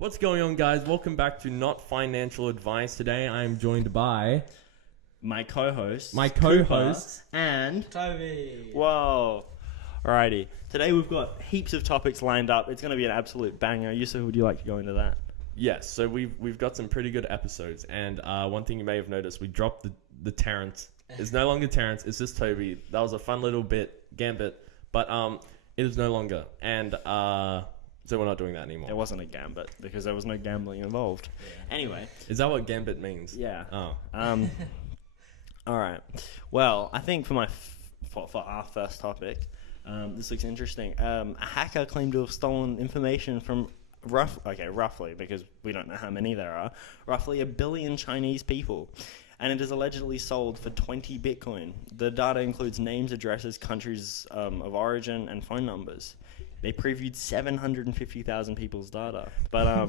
What's going on, guys? Welcome back to Not Financial Advice. Today I am joined by my co-host, and Toby. Whoa. Alrighty. Today we've got heaps of topics lined up. It's going to be an absolute banger. Yusuf, would you like to go into that? Yes. So we've got some pretty good episodes, and one thing you may have noticed, we dropped the Terrence. It's no longer Terrence. It's just Toby. That was a fun little gambit, but it is no longer, and so we're not doing that anymore. It wasn't a gambit because there was no gambling involved. Yeah. Anyway, is that what gambit means? Yeah. Oh. All right. Well, I think for our first topic, this looks interesting. A hacker claimed to have stolen information from roughly, because we don't know how many there are, roughly 1 billion Chinese people. And it is allegedly sold for 20 Bitcoin. The data includes names, addresses, countries of origin, and phone numbers. They previewed 750,000 people's data. But,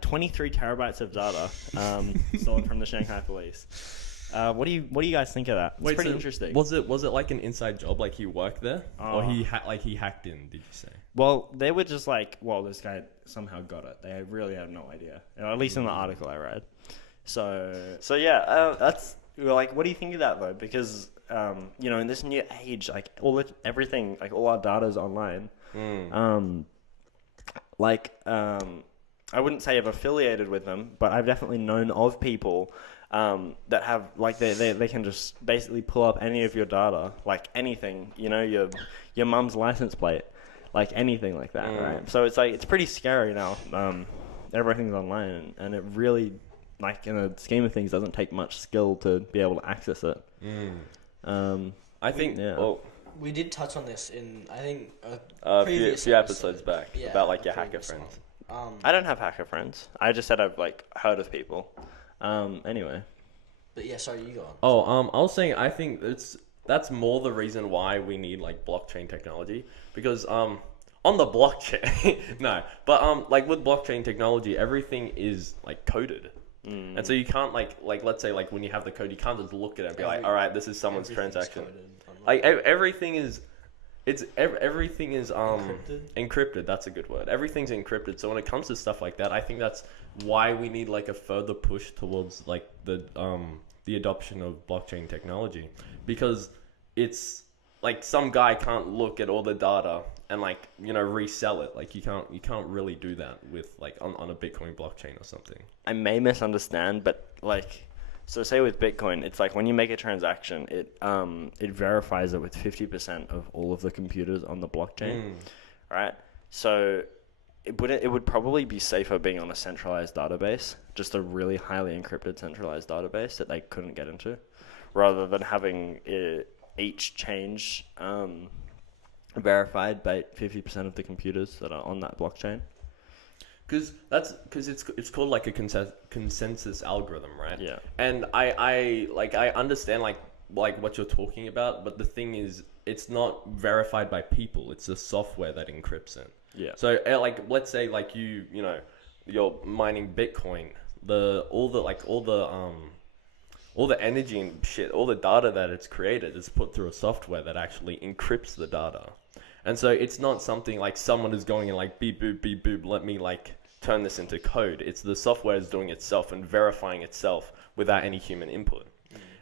23 terabytes of data stolen from the Shanghai police. What do you guys think of that? It's pretty interesting. Was it like an inside job, like he worked there? Or he hacked in, did you say? Well, they were just like, well, this guy somehow got it. They really have no idea. At least in the article I read. So yeah, that's like, what do you think of that though? Because in this new age, like everything, like all our data is online. I wouldn't say I've affiliated with them, but I've definitely known of people that have, like, they can just basically pull up any of your data, like anything, your mum's license plate, like anything like that, right? So it's like, it's pretty scary now. Everything's online, and it really, like, in the scheme of things, doesn't take much skill to be able to access it. I think, we did touch on this in, I think, a few episodes back, about like your hacker friends. I don't have hacker friends. I just said I've like heard of people. Anyway. But yeah, sorry, you go on. I was saying, I think that's more the reason why we need like blockchain technology, because on the blockchain, like with blockchain technology, everything is like coded. And so you can't like let's say, like, when you have the code, you can't just look at it and be like, all right, this is someone's transaction. Like everything is encrypted. That's a good word. Everything's encrypted. So when it comes to stuff like that, I think that's why we need like a further push towards like the adoption of blockchain technology, because it's like some guy can't look at all the data and like resell it. Like you can't really do that with like on a Bitcoin blockchain or something. I may misunderstand, but like, so say with Bitcoin, it's like when you make a transaction, it verifies it with 50% of all of the computers on the blockchain, right? So it would probably be safer being on a centralized database, just a really highly encrypted centralized database that they couldn't get into, rather than having each change verified by 50% of the computers that are on that blockchain. Because it's called like a consensus algorithm, right? Yeah. And I understand like what you're talking about, but the thing is, it's not verified by people. It's the software that encrypts it. Yeah. So like, let's say like you're mining Bitcoin, all the energy and shit, all the data that it's created is put through a software that actually encrypts the data. And so it's not something like someone is going and like beep boop beep boop, let me like turn this into code. It's the software is doing itself and verifying itself without any human input.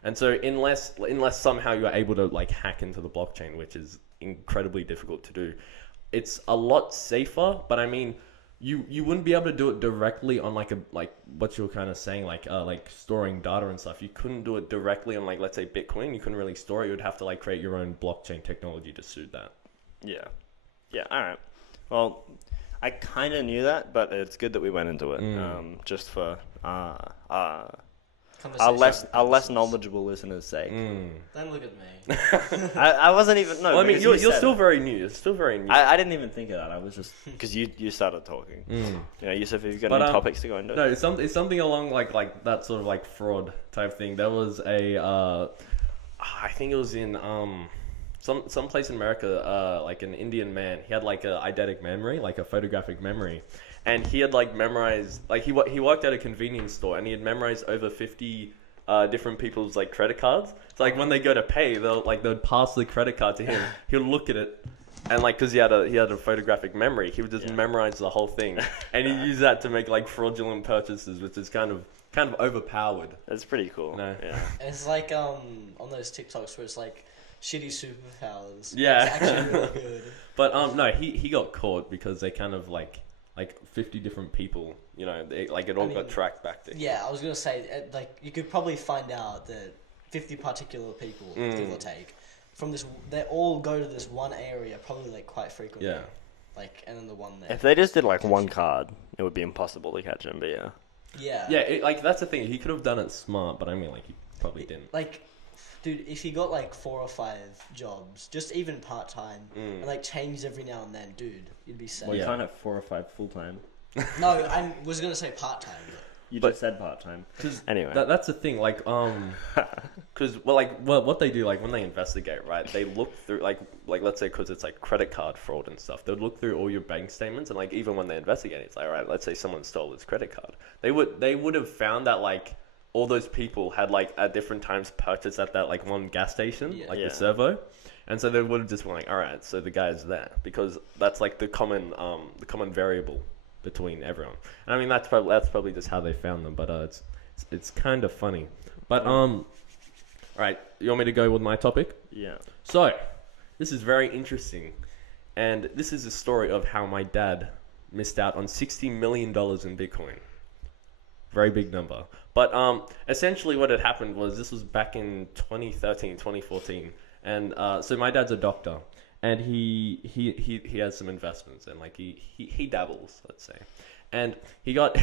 And so unless somehow you're able to like hack into the blockchain, which is incredibly difficult to do, it's a lot safer. But I mean, you wouldn't be able to do it directly on like what you're kind of saying, like storing data and stuff. You couldn't do it directly on, like, let's say Bitcoin. You couldn't really store it. You would have to like create your own blockchain technology to suit that. Yeah. All right. Well, I kind of knew that, but it's good that we went into it. Just for our less knowledgeable listeners' sake. Don't look at me. I wasn't even. No, well, I mean, you're still very new. You're still very new. I didn't even think of that. I was just because you started talking. Yusuf, have you got any topics to go into? No, it's something along like that sort of like fraud type thing. There was I think it was in some place in America, like an Indian man. He had like a eidetic memory, like a photographic memory. And he had like memorized, like he worked at a convenience store, and he had memorized over 50 different people's like credit cards. So like when they go to pay, they'd pass the credit card to him. He'll look at it, and like because he had a photographic memory, he would just memorize the whole thing, and he used that to make like fraudulent purchases, which is kind of overpowered. That's pretty cool. No. Yeah. It's like on those TikToks where it's like shitty superpowers. Yeah. It's actually really good. But no, he got caught because they kind of like 50 different people, you know, it all got tracked back there. Yeah, I was gonna say like you could probably find out that 50 particular people, give or take, from this, they all go to this one area probably like quite frequently. Yeah. Like, and then the one there. If they just did like one card, it would be impossible to catch him. But yeah. Yeah. Yeah, like that's the thing. He could have done it smart, but I mean, like he probably didn't. Like, dude, if he got like 4 or 5 jobs, just even part time, and like changed every now and then, dude, you'd be set. Well, you can't have 4 or 5 full time. No, I was gonna say part time. You just said part time. Anyway, that's the thing. Like, because what they do, like when they investigate, right? They look through like let's say because it's like credit card fraud and stuff. They'll look through all your bank statements, and like even when they investigate, it's like, all right, let's say someone stole his credit card. They would have found that like all those people had like at different times purchased at that like one gas station, the servo, and so they would have just been like, all right, so the guy's there because that's like the common variable between everyone. And I mean that's probably just how they found them, but it's kind of funny. But all right, you want me to go with my topic? yeah. So this is very interesting, and this is a story of how my dad missed out on $60 million in Bitcoin. Very big number. But essentially what had happened was this was back in 2013, 2014. And so my dad's a doctor, and he has some investments, and like he dabbles, let's say. And he got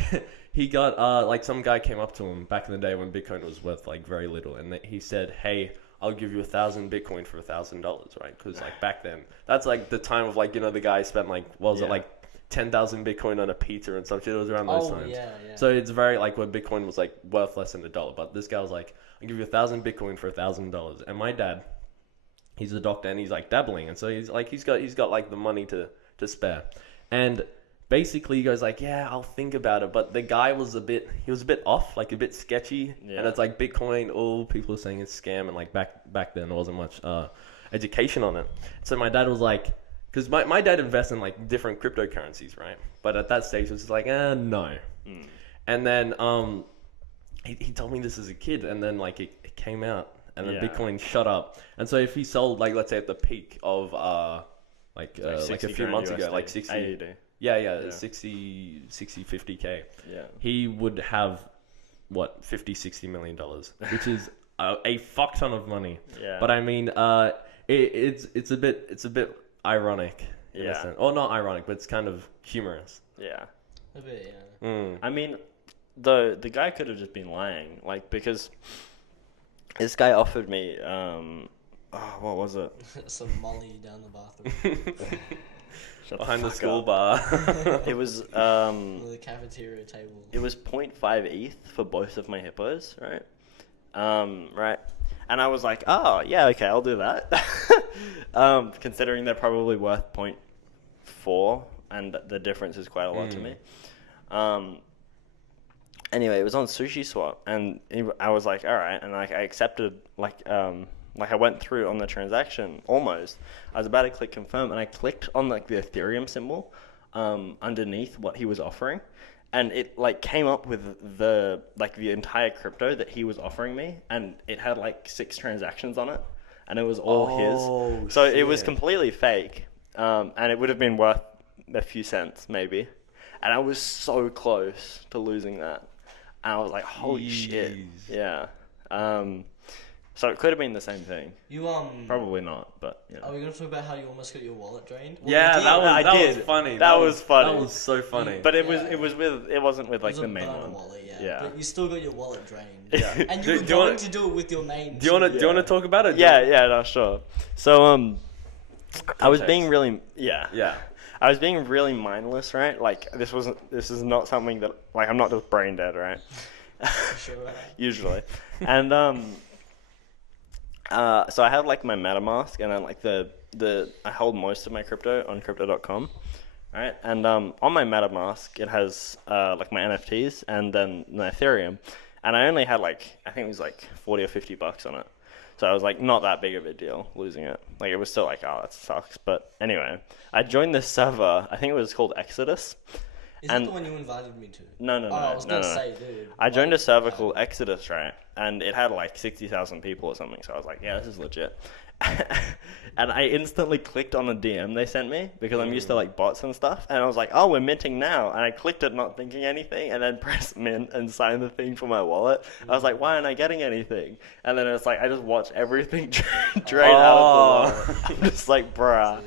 like some guy came up to him back in the day when Bitcoin was worth like very little, and he said, "Hey, I'll give you 1,000 Bitcoin for $1,000, right?" Because like back then, that's like the time of like, you know, the guy spent like what was it like 10,000 Bitcoin on a pizza and some shit. It was around those times. Yeah. So it's very like where Bitcoin was like worth less than $1, but this guy was like, "I'll give you 1,000 Bitcoin for $1,000." And my dad, he's a doctor and he's like dabbling, and so he's got like the money to spare, and basically he goes like, "Yeah, I'll think about it." But the guy was a bit off, like a bit sketchy, and it's like Bitcoin, all people are saying it's scam, and like back then there wasn't much education on it. So my dad was like, because my dad invests in like different cryptocurrencies, right? But at that stage it was like, no. And then he told me this as a kid, and then like it came out. And then Bitcoin shot up. And so if he sold, like, let's say at the peak of, like a few months ago, like 60... AUD. Yeah. 60, 50K. Yeah. He would have, what, $50-60 million, which is a fuck ton of money. Yeah. But I mean, it's a bit ironic in a sense. Or not ironic, but it's kind of humorous. Yeah. A bit, yeah. I mean, the guy could have just been lying, like, because... This guy offered me, what was it? Some Molly down the bathroom. Behind the school bar. It was, the cafeteria table. It was 0.5 ETH for both of my hippos, right? Right. And I was like, oh, yeah, okay, I'll do that. Considering they're probably worth 0.4, and the difference is quite a lot to me. Anyway, it was on Sushi Swap, and I was like, all right, and like I accepted, like I went through on the transaction almost. I was about to click confirm, and I clicked on like the Ethereum symbol underneath what he was offering, and it like came up with the entire crypto that he was offering me, and it had like 6 transactions on it, and it was all his. So it was completely fake, and it would have been worth a few cents maybe, and I was so close to losing that. And I was like, holy shit. Yeah. So it could have been the same thing. You Probably not, but yeah. Are we gonna talk about how you almost got your wallet drained? Well, yeah, that was funny. That was funny. That was so funny. But it wasn't with like the main one. Wallet, yeah. But you still got your wallet drained. Yeah. And you were going to do it with your main. Do you want to talk about it? Yeah, no, sure. So I was being really I was being really mindless, right? Like this is not something that like I'm not just brain dead, right? Sure, right. Usually. And so I have like my MetaMask, and then like I hold most of my crypto on crypto.com, right? And on my MetaMask it has like my NFTs and then my Ethereum, and I only had like I think it was like $40 or $50 on it. So it was like not that big of a deal losing it. Like it was still like, oh, that sucks. But anyway, I joined this server. I think it was called Exodus. Is that the one you invited me to? No. Oh, I was gonna say, dude. I joined a server called Exodus, right? And it had like 60,000 people or something. So I was like, yeah, this is legit. And I instantly clicked on a DM they sent me because I'm used to like bots and stuff. And I was like, oh, we're minting now. And I clicked it not thinking anything and then pressed mint and signed the thing for my wallet. I was like, why aren't I getting anything? And then it's like, I just watched everything drain out of the wallet. I'm just like, bruh.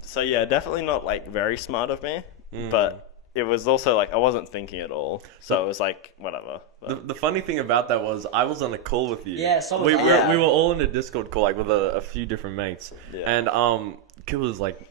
So yeah, definitely not like very smart of me. But it was also like I wasn't thinking at all, so it was like whatever. The funny thing about that was I was on a call with you. Yeah, so was we I. we were all in a Discord call like with a few different mates, Yeah. and Cooper was like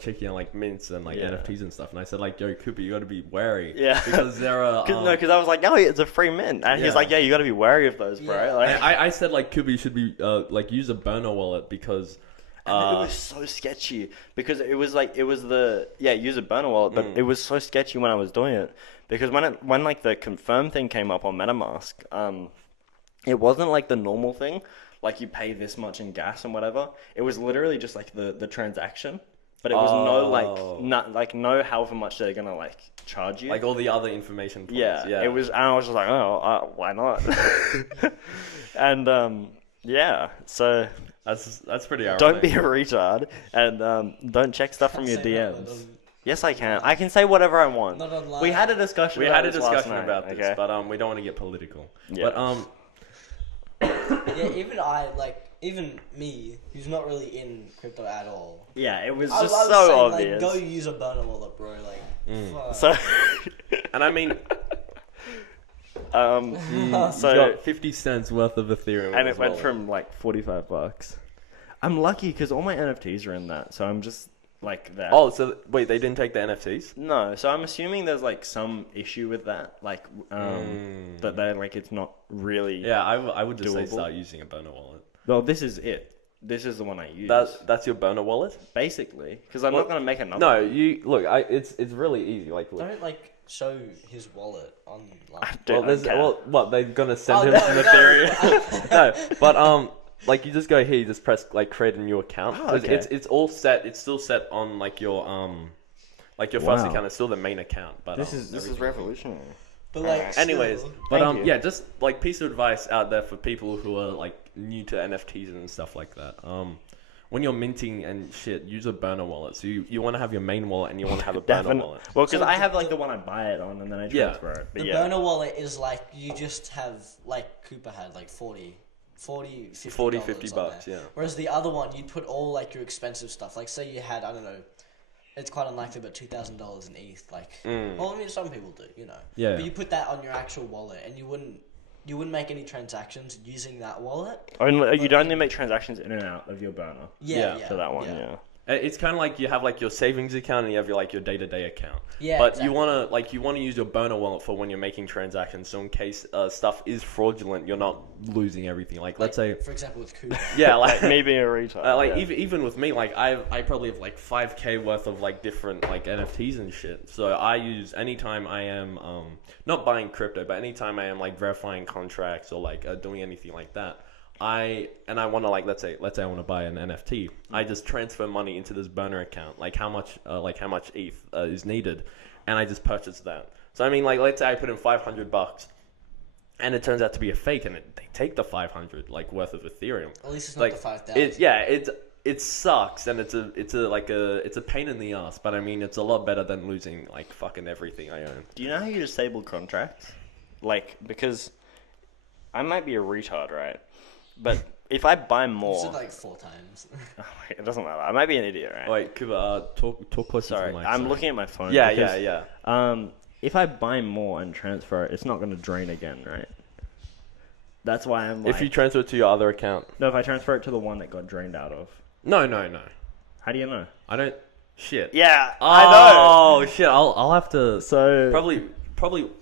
checking on like mints and like NFTs and stuff, and I said like, yo, Cooper, you got to be wary. Yeah. Because there are Because I was like, no, it's a free mint, and he's like, yeah, you got to be wary of those, bro. Yeah. Like, I said like, Cooper, you should be like use a burner wallet because. and it was so sketchy because it was use a burner wallet, but it was so sketchy when I was doing it because when like the confirm thing came up on MetaMask, it wasn't like the normal thing, like you pay this much in gas and whatever. It was literally just like the transaction, but it was no however much they're gonna like charge you, like all the other information points. Yeah, it was, and I was just like, why not? And so. That's pretty ironic. Don't be a retard, and don't check stuff from your DMs. Yes, I can. I can say whatever I want. Not online. We had a discussion about this, but we don't want to get political. Yeah. But Yeah, even me, who's not really in crypto at all. yeah, it was I just was so saying, obvious. Like, go use a burner wallet, bro. Like, fuck. So, and I mean, so you got 50 cents worth of Ethereum, and it went from like $45. I'm lucky because all my NFTs are in that, so I'm just like that. Oh, so wait, they didn't take the NFTs? No, so I'm assuming there's like some issue with that, like that they like it's not really. Yeah, I would just say doable. start using a burner wallet. Well, this is it. This is the one I use. That's your burner wallet? Basically, because I'm not gonna make another. No, you look. It's really easy. Like, look. Don't like show his wallet online. What they're gonna send him some Ethereum? No, but like you just go here, you just press like create a new account. Okay. It's all set. It's still set on like your first account. It's still the main account. But This is revolutionary. But like, anyways, still, but Thank you. yeah, just like piece of advice out there for people who are like new to NFTs and stuff like that. When you're minting and shit, use a burner wallet. So you want to have your main wallet and you want to have a burner wallet. Well, because So I have like the one I buy it on and then I transfer it. But the burner wallet is like you just have like Cooper had like 40, 50 $50, on there. yeah. Whereas the other one, you'd put all like your expensive stuff. Like say you had, I don't know, it's quite unlikely, but $2,000 in ETH. Like, well, I mean, some people do, you know. Yeah. But you put that on your actual wallet, and you wouldn't make any transactions using that wallet. You'd only make transactions in and out of your burner. Yeah. To that one, yeah. It's kind of like you have like your savings account and you have your like your day-to-day account. Yeah, But exactly. you wanna use your burner wallet for when you're making transactions. So in case stuff is fraudulent, you're not losing everything. Like let's say, for example, with Cooper. yeah, like Me being a retard. even with me, like I probably have like 5K worth of like different like NFTs and shit. So I use anytime I am not buying crypto, but anytime I am like verifying contracts or like doing anything like that. I want to like let's say I want to buy an NFT. I just transfer money into this burner account, like how much ETH is needed, and I just purchase that. So I mean, like let's say I put in $500, and it turns out to be a fake, and they take the 500 like worth of Ethereum. At least it's not Like the 5,000. it sucks, and it's a pain in the ass. But I mean, it's a lot better than losing like fucking everything I own. Do you know how you disable contracts? Like, because I might be a retard, right? But if I buy I've more... said like 4 times. It doesn't matter. I might be an idiot, right? Wait, Kuba, talk closer to Sorry, the mic. I'm looking at my phone. Yeah. If I buy more and transfer it, it's not going to drain again, right? That's why I'm like... If you transfer it to your other account. No, if I transfer it to the one that got drained out of. No. How do you know? I don't... Shit. Yeah, I know! Oh, shit. I'll have to... So... Probably...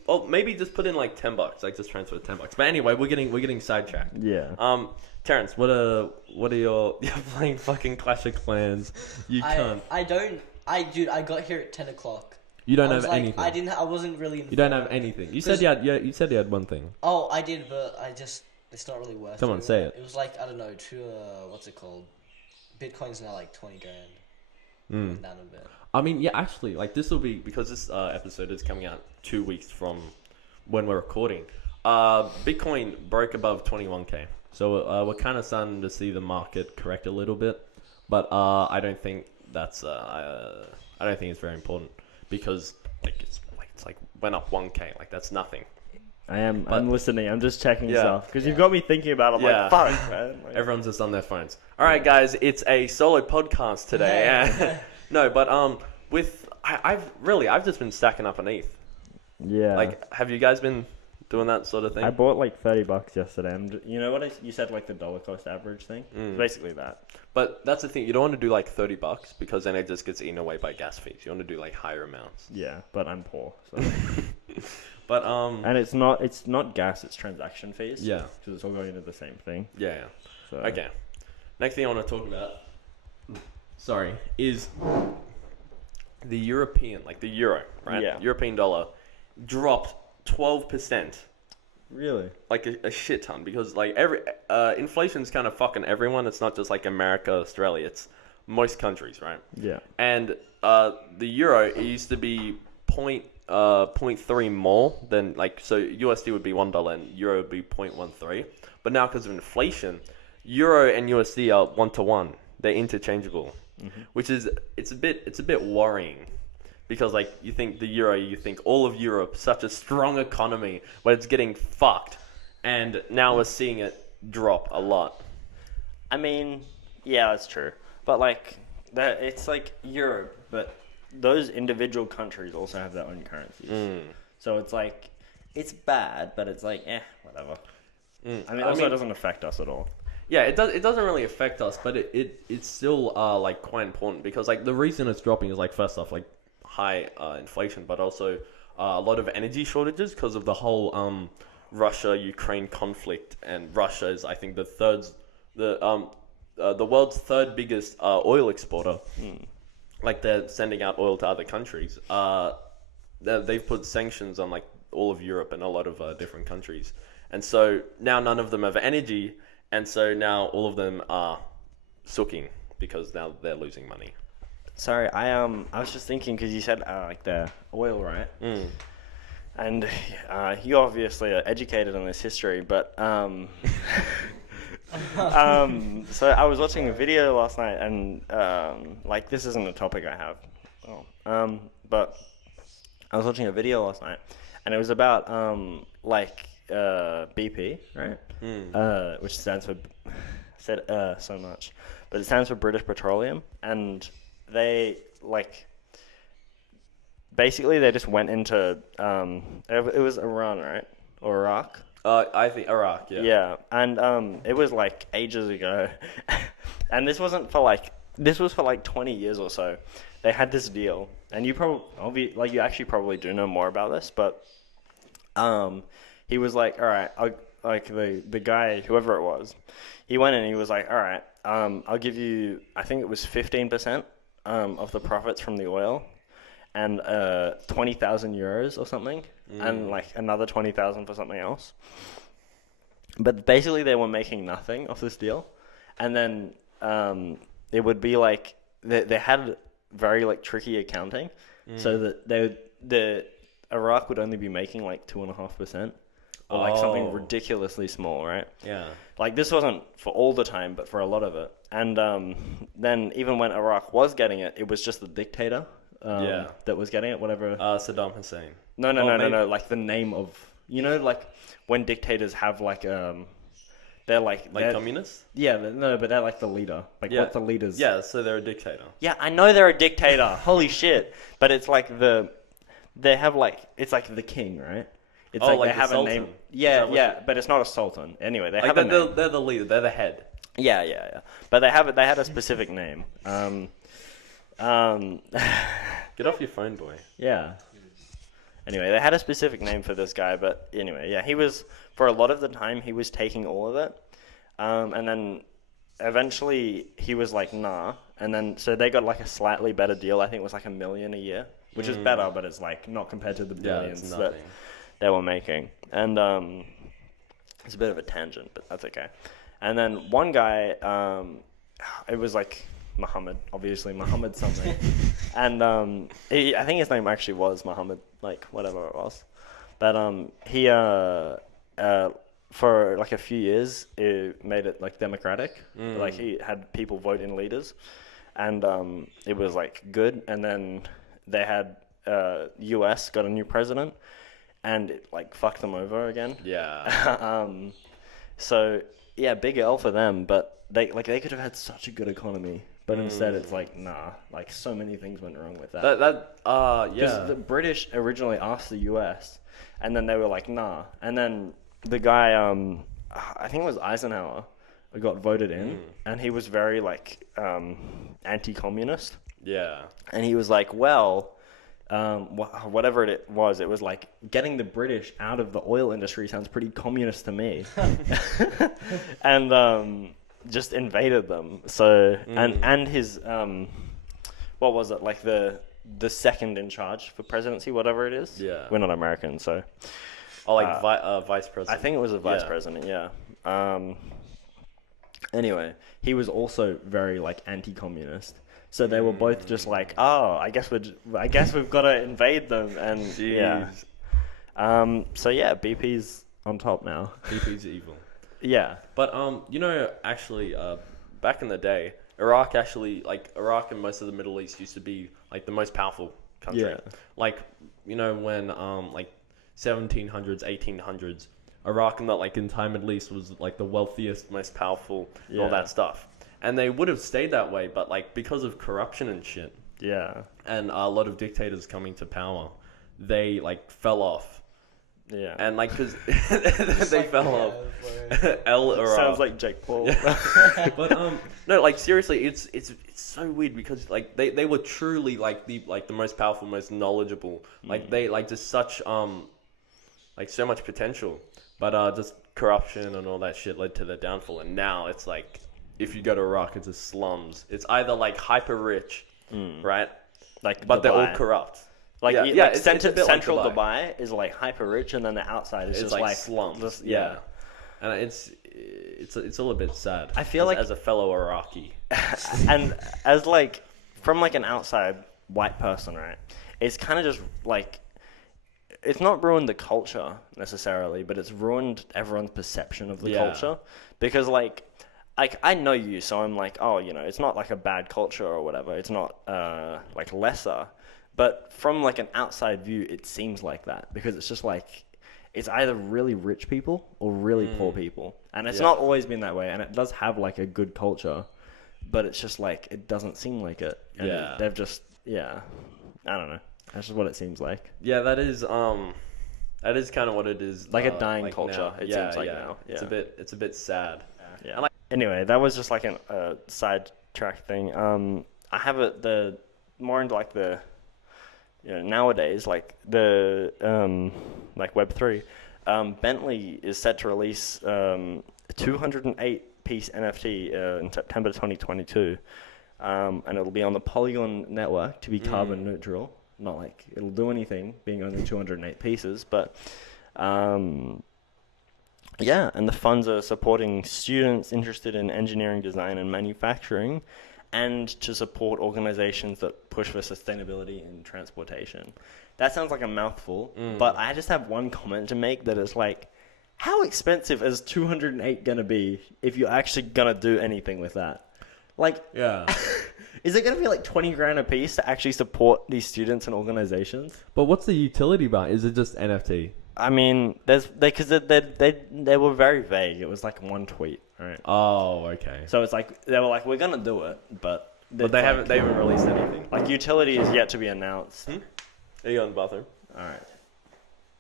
Oh, maybe just put in like $10. Like just transfer $10. But anyway, we're getting sidetracked. Yeah. Terrence, what are your... You're playing fucking Clash of Clans. You can't... I got here at 10 o'clock. You don't I have was like, anything. I wasn't really... You don't have anything. You said you had one thing. Oh, I did, but I just... it's not really worth. Come on, say it. It was like, I don't know, what's it called? Bitcoin's now like 20 grand. Went down a bit. I mean, yeah, actually, like this will be because this episode is coming out 2 weeks from when we're recording. Bitcoin broke above 21K, so we're kind of starting to see the market correct a little bit, but I don't think that's I don't think it's very important because it's like went up 1K, like that's nothing. I'm listening. I'm just checking stuff because you've got me thinking about it. I'm like, fuck, man. Like, everyone's just on their phones. All right, guys, it's a solo podcast today. No, but I've just been stacking up an ETH. Yeah. Like, have you guys been doing that sort of thing? I bought like $30 yesterday. You know what you said, like the dollar cost average thing? It's basically that. But that's the thing. You don't want to do like $30 because then it just gets eaten away by gas fees. You want to do like higher amounts. Yeah, but I'm poor. So. But and it's not gas. It's transaction fees. Yeah. Because it's all going into the same thing. Yeah. So. Okay. Next thing I want to talk about. Sorry, is the European, like the euro, right? Yeah. European dollar dropped 12%. Really? Like a shit ton, because like inflation's kind of fucking everyone. It's not just like America, Australia. It's most countries, right? Yeah. And the euro, it used to be 0.3 more than so USD would be $1 and euro would be 0.13. But now because of inflation, euro and USD are 1-to-1. They're interchangeable, which is it's a bit worrying. Because, like, you think the euro, you think all of Europe, such a strong economy, but it's getting fucked. And now we're seeing it drop a lot. I mean, yeah, that's true. But, like, it's like Europe, but those individual countries also have their own currencies. So it's like, it's bad, but it's like, whatever. I mean, it doesn't affect us at all. Yeah, it doesn't really affect us, but it's still, like, quite important. Because, like, the reason it's dropping is, like, first off, like, high inflation, but also a lot of energy shortages because of the whole Russia-Ukraine conflict. And Russia is, I think, the world's third biggest oil exporter. Like, they're sending out oil to other countries. They've put sanctions on like all of Europe and a lot of different countries, and so now none of them have energy, and so now all of them are sooking because now they're losing money. Sorry, I was just thinking because you said like the oil, right? And you obviously are educated on this history, but so I was watching a video last night, and like this isn't a topic I have, but I was watching a video last night, and it was about BP, right? Which stands for so much, but it stands for British Petroleum, and they basically they just went into it was Iran, right, or Iraq? I think Iraq, yeah. Yeah, and it was like ages ago, and this was for like 20 years or so. They had this deal, and you you actually probably do know more about this, but he was like, all right, the guy, whoever it was, he went in and he was like, all right, I'll give you, I think it was 15% of the profits from the oil, and 20,000 euros or something, and like another 20,000 for something else. But basically, they were making nothing off this deal, and then it would be like they had very like tricky accounting, so that the Iraq would only be making like 2.5%. Or like something ridiculously small, right? Yeah. Like this wasn't for all the time, but for a lot of it. And then even when Iraq was getting it, it was just the dictator that was getting it, whatever. Saddam Hussein. No. Like the name of, like when dictators have like they're communists? Yeah, no, but they're like the leader. Like what the leaders. Yeah, so they're a dictator. Yeah, I know they're a dictator. Holy shit! But it's like it's like the king, right? It's like they have a name. Yeah, but it's not a sultan. Anyway, they have a name. They're the leader. They're the head. Yeah. But they had a specific name. Get off your phone, boy. Yeah. Anyway, they had a specific name for this guy, but anyway, yeah, he was, for a lot of the time, he was taking all of it. And then eventually he was like, nah. And then, so they got like a slightly better deal. I think it was like $1 million a year, which is better, but it's like not compared to the billions that they were making. And It's a bit of a tangent, but that's okay. And then one guy, it was like Muhammad, obviously Muhammad something, and I think his name actually was Muhammad, like whatever it was, but he for like a few years it made it like democratic, like he had people vote in leaders, and it was like good, and then they had US got a new president, and it like fucked them over again. Yeah. So yeah, big L for them, but they could have had such a good economy, but instead it's like nah, like so many things went wrong with that. Yeah. Because the British originally asked the US, and then they were like nah, and then the guy I think it was Eisenhower got voted in, and he was very like anti-communist, Yeah. and he was like, well. Whatever it was like getting the British out of the oil industry sounds pretty communist to me, and just invaded them. So and his what was it, like the second in charge for presidency, whatever it is. Yeah. We're not American, so Oh, like vice president. I think it was a vice president. Yeah. Anyway, he was also very like anti-communist. So they were both just like, oh, I guess we've got to invade them, and yeah. So yeah, BP's on top now. BP's evil. Yeah. But actually, back in the day, Iraq and most of the Middle East used to be like the most powerful country. Yeah. Like when like 1700s, 1800s, Iraq in that like entire Middle East was like the wealthiest, most powerful, and all that stuff. And they would have stayed that way, but like because of corruption and shit, Yeah. and a lot of dictators coming to power, they like fell off. Yeah. And like because they fell off. El Iraq. Sounds like Jake Paul. But no, like seriously, it's so weird because like they were truly like the most powerful, most knowledgeable. Like they like just such like so much potential, but just corruption and all that shit led to their downfall. And now it's like, if you go to Iraq, it's just slums. It's either like hyper rich, right? Like, but Dubai. they're all corrupt. Like, yeah, like it's a bit central like Dubai is like hyper rich, and then the outside is It's just like like slums. just- Yeah. And it's all a bit sad. I feel like- as a fellow Iraqi. And as like from like an outside white person, right? It's kind of just like, it's not ruined the culture necessarily, but it's ruined everyone's perception of the culture, because like I know you, so I'm like, oh, it's not like a bad culture or whatever. It's not like lesser, but from like an outside view, it seems like that, because it's just like, it's either really rich people or really poor people, and it's not always been that way. And it does have like a good culture, but it's just like, it doesn't seem like it. And they've just I don't know. That's just what it seems like. Yeah, that is kind of what it is. Like a dying like culture. now. It seems like now. Yeah. It's a bit sad. Yeah. And like, Anyway, that was just like a sidetrack thing. I have the more into like the nowadays, like the like Web3. Bentley is set to release 208 piece NFT in September 2022, and it'll be on the Polygon network to be carbon neutral. Not like it'll do anything, being only 208 pieces, but yeah, and the funds are supporting students interested in engineering, design, and manufacturing, and to support organizations that push for sustainability in transportation. That sounds like a mouthful, but I just have one comment to make, that is like, how expensive is 208 going to be if you're actually going to do anything with that? Like, yeah. is it going to be like 20 grand a piece to actually support these students and organizations? But what's the utility behind? Is it just NFT? I mean, because they were very vague. It was like one tweet, right? Oh, okay. So it's like, they were like, we're gonna do it, but they haven't released anything. like, utility is yet to be announced. Are you on the bathroom? All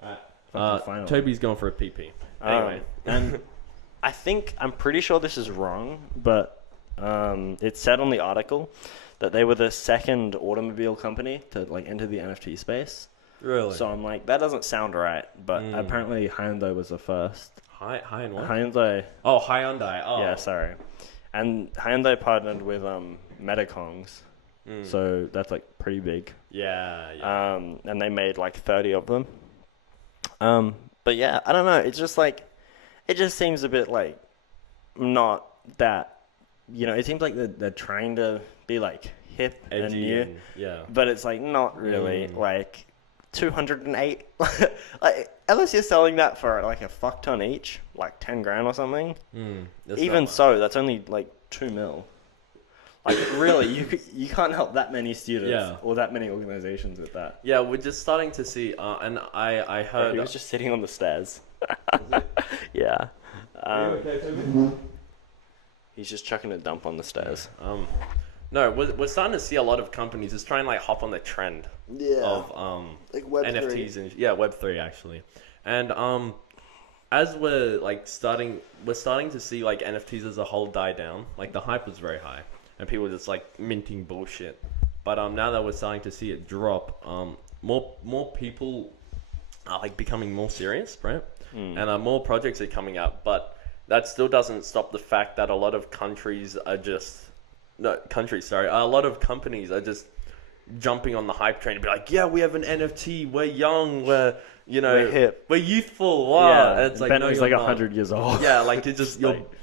right. Alright. Toby's going for a PP. Anyway, and I'm pretty sure this is wrong, but it said on the article that they were the second automobile company to like enter the NFT space. really? So I'm like, that doesn't sound right, but apparently Hyundai was the first. High and what? Hyundai. Oh, Hyundai. Oh, Yeah, sorry. And Hyundai partnered with Metacongs, so that's like pretty big. Yeah. And they made like 30 of them. But yeah, I don't know. It's just like, it just seems a bit like not that, it seems like they're trying to be like hip and Edgy new, and- yeah. but it's like not really like 208. Like, unless you're selling that for like a fuck ton each, like 10 grand or something. That's Even not so, that's only like 2 mil. Like really, you can't help that many students Yeah. or that many organizations with that. Yeah, we're just starting to see, and I heard. He was just sitting on the stairs. Yeah. He's just chucking a dump on the stairs. No, we're starting to see a lot of companies just trying to like hop on the trend of Like Web3. NFTs and Web3 actually, and as we're starting to see like NFTs as a whole die down. Like the hype was very high, and people were just like minting bullshit. But now that we're starting to see it drop, more people are like becoming more serious, right? And more projects are coming up, but that still doesn't stop the fact that a lot of countries are just a lot of companies are just jumping on the hype train and be like, yeah, we have an NFT, we're young, we're hip, we're youthful, wow. Yeah, And it's like, Bentley's no, like you're not. 100 years old. Yeah, like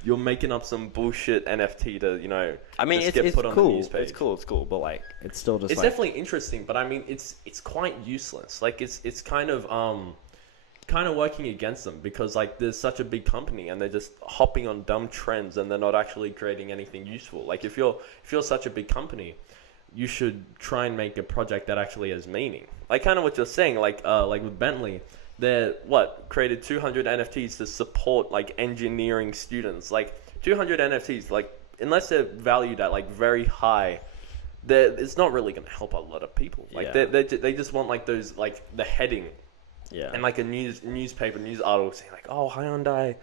you're making up some bullshit NFT to I mean, just it's get put on cool. the news page. It's cool, but like it's still just It's like, definitely interesting, but I mean, it's quite useless. Like it's kind of working against them because like there's such a big company and they're just hopping on dumb trends and they're not actually creating anything useful. Like if you're such a big company, you should try and make a project that actually has meaning. Like kind of what you're saying, like with Bentley, they created 200 NFTs to support like engineering students. Like 200 NFTs, like unless they're valued at like very high, it's not really going to help a lot of people. Like they just want like those like the heading. yeah. And like a newspaper news article saying like, oh, Hyundai,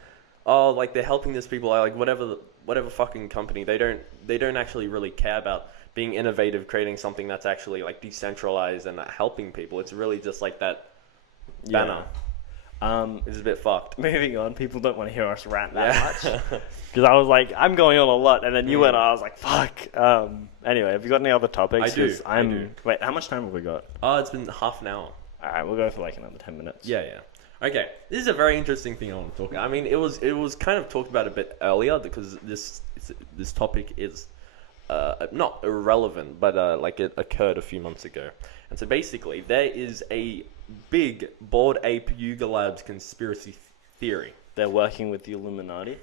oh, like they're helping these people, like whatever fucking company. They don't actually really care about being innovative, creating something that's actually like decentralized and helping people. It's really just like that banner. It's a bit fucked. Moving on, people don't want to hear us rant that much. Because I was like, I'm going on a lot, and then you went on, I was like, fuck. Anyway, have you got any other topics? I do. Wait, how much time have we got? Oh, it's been half an hour. Alright, we'll go for like another 10 minutes. Yeah. Okay, this is a very interesting thing I want to talk about. I mean, it was kind of talked about a bit earlier because this topic is not irrelevant, but like it occurred a few months ago. And so basically, there is a big Bored Ape Yuga Labs conspiracy theory. They're working with the Illuminati?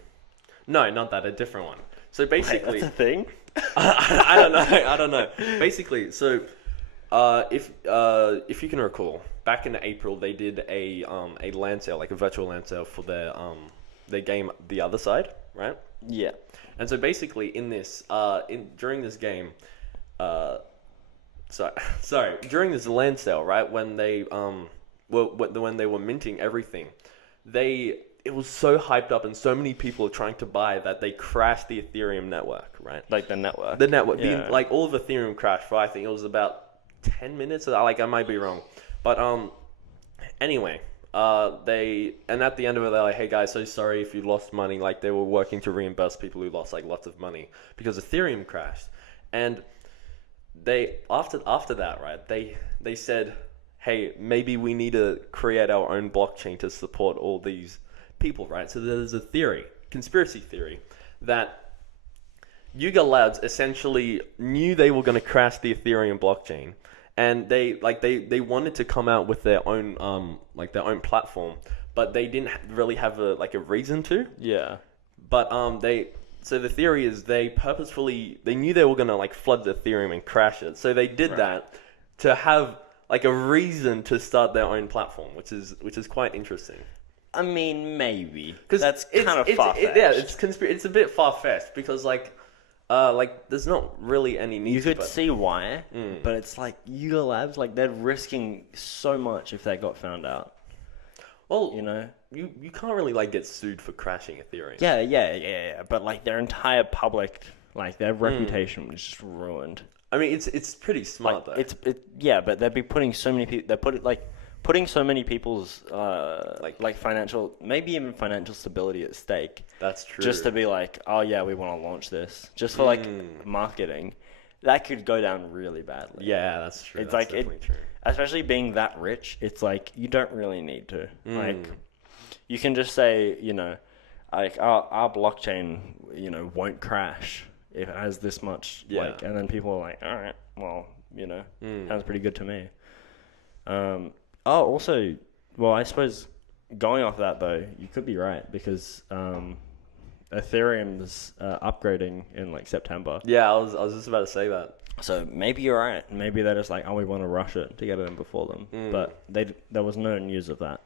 No, not that, a different one. So basically, Wait, that's a thing? I don't know. Basically, so if you can recall, back in April they did a land sale, like a virtual land sale for their game The Other Side, right? Yeah. And so basically in this during this game, during this land sale, right, when they when they were minting everything, it was so hyped up and so many people were trying to buy that they crashed the Ethereum network, right? Like the network. The network, Yeah. like all of Ethereum crashed for I think it was about 10 minutes. Like I might be wrong, but anyway, at the end of it they're like, hey guys, so sorry if you lost money. Like they were working to reimburse people who lost like lots of money because Ethereum crashed, and they after that, right? They said, hey, maybe we need to create our own blockchain to support all these people, right? So there's a conspiracy theory, that Yuga Labs essentially knew they were going to crash the Ethereum blockchain, and they wanted to come out with their own platform, but they didn't really have a reason to. Yeah. But so the theory is they knew they were going to flood the Ethereum and crash it, so they did that to have a reason to start their own platform, which is quite interesting. I mean, maybe. Because that's kind of far-fetched. Yeah, it's a bit far-fetched because there's not really any need. You could see why, but it's like Yuga Labs, they're risking so much if they got found out. Well, you can't really get sued for crashing Ethereum. Yeah. But their entire public, their reputation was just ruined. I mean, it's pretty smart though. But they'd be putting so many people. They putting so many people's financial, maybe even financial stability at stake. That's true. Just to be oh yeah, we want to launch this, just for marketing. That could go down really badly. Yeah, that's true. It's that's definitely true. Especially being that rich, it's you don't really need to. You can just say, like our blockchain, won't crash if it has this much. Yeah. Like, and then people are like, all right, well, sounds pretty good to me. Also, well, I suppose going off that though, you could be right because Ethereum's upgrading in like September. Yeah, I was just about to say that. So maybe you're right. Maybe they're just like, oh, we want to rush it to get it in before them. But there was no news of that.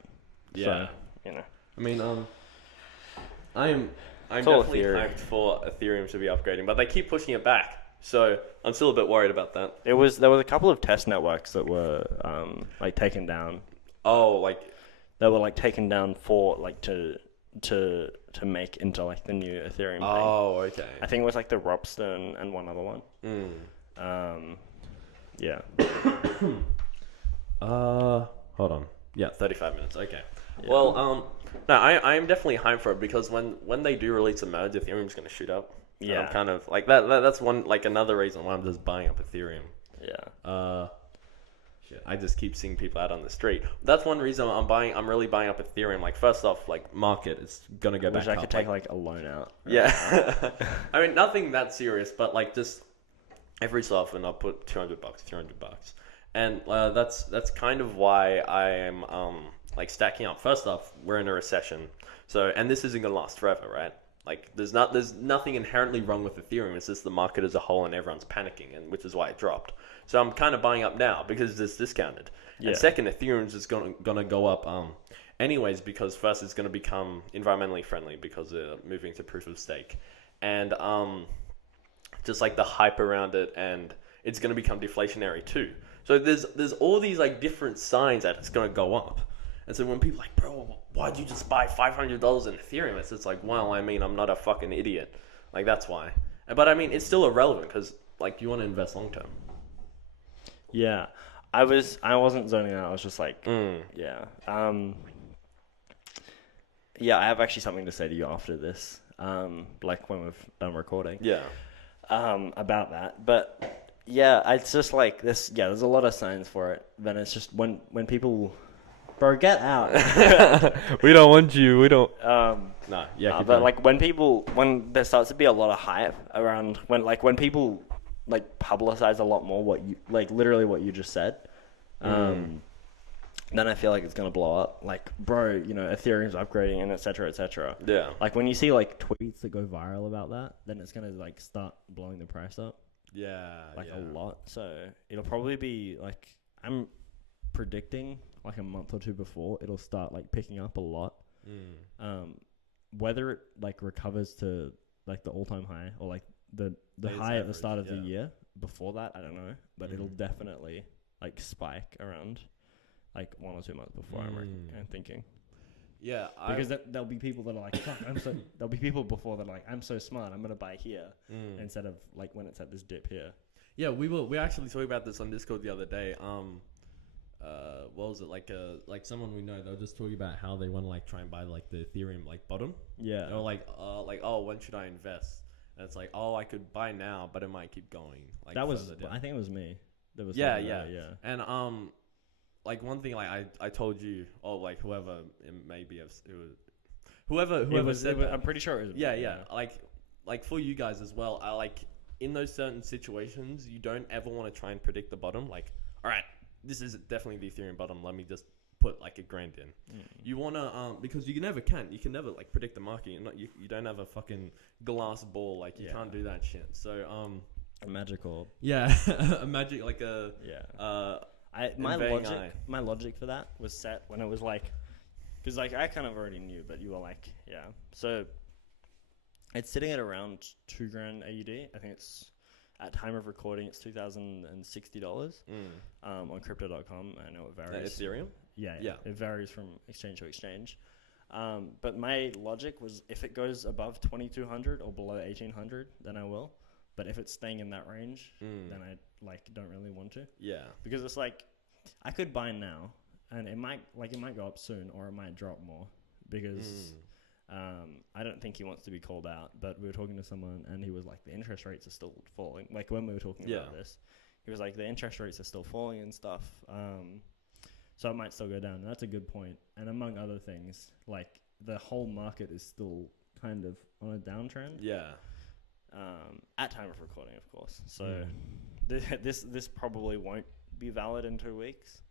Yeah. So, I mean, I'm all definitely Ethereum. hyped for Ethereum to be upgrading, but they keep pushing it back. So I'm still a bit worried about that. there was a couple of test networks that were like taken down. Oh, like They were like taken down for like to make into like the new Ethereum thing. oh, okay. I think it was like the Robster and one other one. Yeah. Hold on. Yeah, 35 minutes. Okay. Yeah. Well, no, I am definitely hyped for it because when they do release a merge, Ethereum's going to shoot up. And Yeah. I'm kind of like that. That's another reason why I'm just buying up Ethereum. Yeah. Shit, I just keep seeing people out on the street. That's one reason I'm really buying up Ethereum. Like, first off, like, market is gonna go I wish back I up. could take like a loan out. Yeah. I mean, nothing that serious, but like just every so often I'll put $200, $300, and that's kind of why I am like stacking up. First off, we're in a recession, so and this isn't gonna last forever, right? Like, there's nothing inherently wrong with Ethereum. It's just the market as a whole, and everyone's panicking, and which is why it dropped. So I'm kind of buying up now because it's discounted. Yeah. And second, Ethereum's just gonna go up anyways, because first it's gonna become environmentally friendly because they're moving to proof of stake, and just like the hype around it, and it's gonna become deflationary too. So there's all these like different signs that it's gonna go up. And so when people are like, bro, why'd you just buy $500 in Ethereum? It's like, well, I mean, I'm not a fucking idiot. Like, that's why. But I mean, it's still irrelevant because, like, you want to invest long term. Yeah. I wasn't zoning out. I was just like, yeah. Yeah, I have actually something to say to you after this. Like when we've done recording. Yeah. About that. But yeah, it's just like this. Yeah, there's a lot of signs for it. Then it's just when people, bro, get out. We don't want you. We don't. But But like when there starts to be a lot of hype around when people like publicize a lot more what you like literally what you just said, then I feel like it's gonna blow up. Like, bro, Ethereum's upgrading and etc. etc. Yeah. Like when you see like tweets that go viral about that, then it's gonna like start blowing the price up. Yeah. Like a lot. So it'll probably be like, I'm predicting like a month or two before it'll start like picking up a lot. Whether it like recovers to like the all-time high or like the high at the start of the year before that, I don't know, but it'll definitely like spike around like 1 or 2 months before. I'm thinking. Yeah. Because there'll be people that are like, fuck, there'll be people before that are like, I'm so smart, I'm gonna buy here instead of like when it's at this dip here. Yeah, we actually talked about this on Discord the other day. What was it, like someone we know, they were just talking about how they want to like try and buy like the Ethereum like bottom. Yeah. They were like oh, when should I invest? And it's like, oh, I could buy now, but it might keep going. Like That was, further down. I think it was me. That was Yeah. And And like one thing, like I told you, or like whoever it may be, whoever said that. I'm pretty sure it was. Yeah. Like for you guys as well. I like in those certain situations, you don't ever want to try and predict the bottom. Like, all right, this is definitely the Ethereum bottom. Let me just put like $1,000 in. You wanna because you never can like predict the market. You don't have a fucking glass ball. Like you can't do that shit. So a magical. Yeah, a magic like a my logic for that was set when it was like, because like I kind of already knew, but you were like, yeah. So it's sitting at around $2,000 AUD. I think it's at time of recording, it's $2,060 on crypto.com. I know it varies. Ethereum. Yeah, it varies from exchange to exchange. But my logic was if it goes above 2,200 or below 1,800, then I will. But if it's staying in that range, then I like don't really want to. Yeah. Because it's like I could buy now, and it might go up soon, or it might drop more. Because I don't think he wants to be called out. But we were talking to someone, and he was like, the interest rates are still falling. Like when we were talking about this, he was like, the interest rates are still falling and stuff. So it might still go down. And that's a good point. And among other things, like the whole market is still kind of on a downtrend. Yeah. At time of recording, of course. So this probably won't be valid in 2 weeks.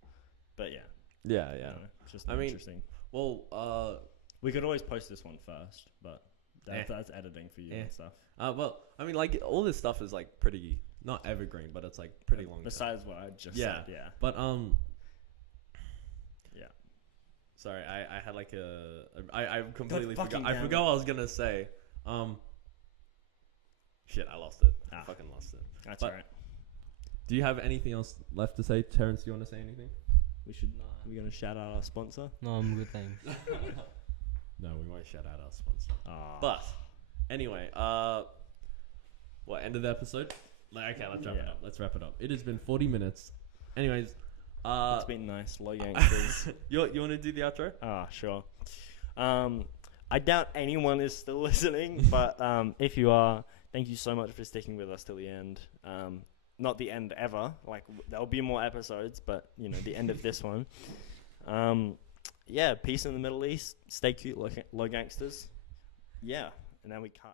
But yeah. Yeah, I yeah. don't know, it's just I mean, interesting. Well, We could always post this one first, but that's editing for you and stuff. well, I mean, like all this stuff is like pretty not evergreen, but it's like pretty long. Besides what I just Yeah. said, yeah. But Yeah. sorry, I had like I completely God forgot. fucking I damn forgot it. what I was gonna say. Shit, I lost it. I Ah. fucking lost it. That's But- alright. Do you have anything else left to say, Terrence? Do you want to say anything? We're gonna shout out our sponsor. No, I'm good, thanks. No, we won't shout out our sponsor. Ah. But anyway, what end of the episode? Like, okay, let's wrap it Yeah. up. Let's wrap it up. It has been 40 minutes. Anyways, It's been nice, low gangsters. you want to do the outro? Sure. I doubt anyone is still listening, but if you are, thank you so much for sticking with us till the end. Not the end ever. Like there'll be more episodes, but you know the end of this one. Yeah, peace in the Middle East. Stay cute, low gangsters. Yeah, and then we cut.